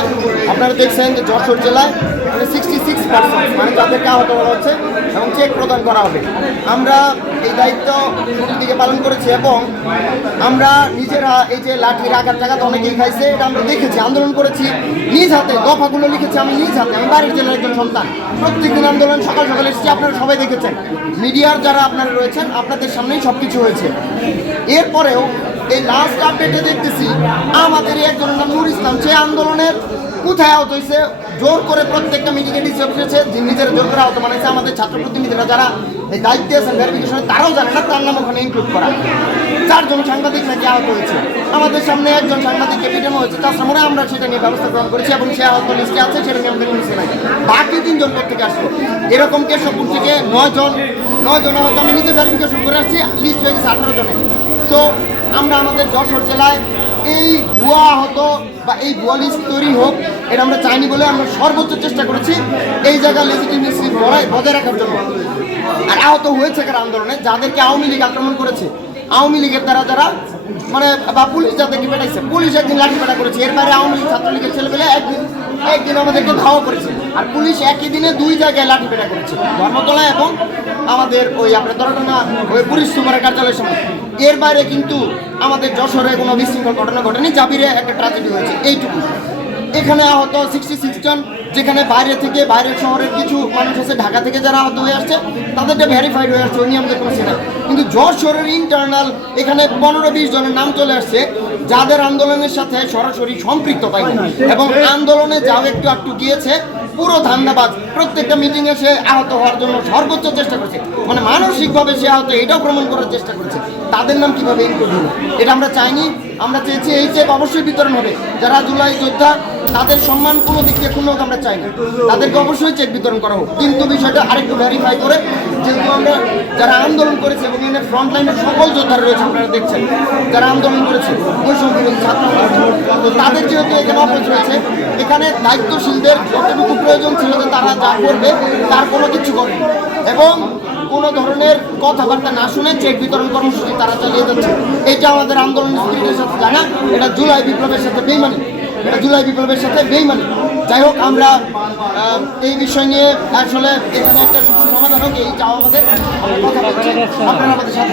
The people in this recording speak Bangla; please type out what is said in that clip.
হচ্ছে। আপনারা দেখছেন যে যশোর জেলায় মানে সিক্সটি সিক্স পার্সেন্ট মানে যাদেরকে আহত করা হচ্ছে এবং চেক প্রদান করা হবে। আমরা এই দায়িত্ব দিকে পালন করেছি এবং আমরা নিজেরা এই যে লাঠির আঘাত টাঘাত অনেকেই খাইছে, এটা আমরা দেখেছি, আন্দোলন করেছি। নিজ হাতে, দফাগুলো লিখেছি আমি নিজ হাতে, আমি বাড়ির জেলার একজন সন্তান। প্রত্যেকদিন আন্দোলন, সকাল সকাল এসেছি, আপনারা সবাই দেখেছেন। মিডিয়ার যারা আপনারা রয়েছেন, আপনাদের সামনেই সব কিছু হয়েছে। এরপরেও এই লাস্ট আপডেটে দেখতেছি, আমাদের একজনের নাম নুর ইসলাম। সে আন্দোলনের কোথায় আহত হয়েছে? জোর করে প্রত্যেকটা মিটিংয়ে ডিসি অফিসে নিজের জোর করে আহত বানাইছে আমাদের ছাত্র প্রতিনিধিরা যারা এই দায়িত্বে আছেন ভেরিফিকেশনে তারাও জানে না, তার নাম ওখানে ইনক্লুড করা। চারজন সাংবাদিক নাকি আহত হয়েছে। আমাদের সামনে একজন সাংবাদিককে পিটানো হয়েছে তার মনে হয় আমরা সেটা নিয়ে ব্যবস্থা গ্রহণ করেছি এবং সে আহত লিস্টে আছে, সেটা নিয়ে আমাদের নিচে নাই। বাকি তিনজন থেকে আসলো? এরকম কেশবপুর থেকে নয় জন নয় জন হয়তো আমি নিজে ভেরিফিকেশন করে আসছি লিস্ট হয়ে গেছে আঠারো জনের। তো আমরা আমাদের যশোর জেলায় এই ভুয়া হতো বা এই ভুয়া লিস্ট তৈরি হোক, এটা আমরা চাইনি বলে আমরা সর্বোচ্চ চেষ্টা করেছি এই জায়গা লেজিটিমেসি বজায় রাখার জন্য। আর আহত হয়েছে কারা আন্দোলনে? যাদেরকে আওয়ামী লীগ আক্রমণ করেছে। আওয়ামী লীগের দ্বারা যারা মানে বা পুলিশ যাদেরকে পেটাইছে পুলিশ একদিন লাঠি পেটা করেছে। এর আওয়ামী লীগ ছাত্রলীগের ছেলেপেলে একদিন একদিন আমাদেরকে ধাওয়া করেছে। আর পুলিশ একই দিনে দুই জায়গায় লাঠি পেটা করেছে। ধর্মতলা এবং আমাদের ওই আপনার দরটনা ওই পুলিশ সুপারের কার্যালয়ের সময়। এর বাইরে কিন্তু আমাদের যশোরে কোনো বিশৃঙ্খল ঘটনা ঘটেনি, জাবিরে একটা ট্রাজেডি হয়েছে। এইটুকু এখানে আহত সিক্সটি সিক্স জন যেখানে বাইরে থেকে বাইরের শহরের কিছু মানুষ আছে ঢাকা থেকে যারা আহত হয়ে আসছে তাদেরটা ভেরিফাইড হয়ে আসছে নিয়ে আমাদের কোনো সেটা কিন্তু যশোরের ইন্টারনাল এখানে পনেরো বিশ জনের নাম চলে আসছে যাদের আন্দোলনের সাথে সরাসরি সম্পৃক্ত পাই এবং আন্দোলনে যাও একটু একটু গিয়েছে পুরো ধান্দাবাজ। প্রত্যেকটা মিটিংয়ে সে আহত হওয়ার জন্য সর্বোচ্চ চেষ্টা করছে। মানে মানসিকভাবে সে আহত এটাও প্রমাণ করার চেষ্টা করছে। তাদের নাম কীভাবে ইনক্লুড হলো? এটা আমরা চাইনি আমরা চেয়েছি এই চেক অবশ্যই বিতরণ হবে। যারা জুলাই যোদ্ধা তাদের সম্মান কোনো দিক দিয়ে কোনো আমরা চাই না। তাদেরকে অবশ্যই চেক বিতরণ করা হোক। কিন্তু বিষয়টা আরেকটু ভেরিফাই করে, যেহেতু আমরা যারা আন্দোলন করেছে এবং এখানে ফ্রন্ট লাইনের সকল যোদ্ধারা রয়েছে, আপনারা দেখছেন, যারা আন্দোলন করেছে বৈষম্য ছাত্র তো তাদের যেহেতু এখানে অপোজ রয়েছে, এখানে দায়িত্বশীলদের যতটুকু প্রয়োজন ছিল যে তারা যা করবে, তার কোনো কিছু করেনি। এবং কোনো ধরনের কথাবার্তা না শুনে চেক বিতরণ কর্মসূচি তারা চালিয়ে যাচ্ছে। এটা আমাদের আন্দোলন স্পিরিটের সাথে জানা, এটা জুলাই বিপ্লবের সাথে বেইমানি। জুলাই বিপ্লবের সাথে বেইমানি। যাই হোক, আমরা এই বিষয় নিয়ে আসলে এখানে একটা সমাধান হোক, এই চাও আমাদের। কথা আপনারা আমাদের সাথে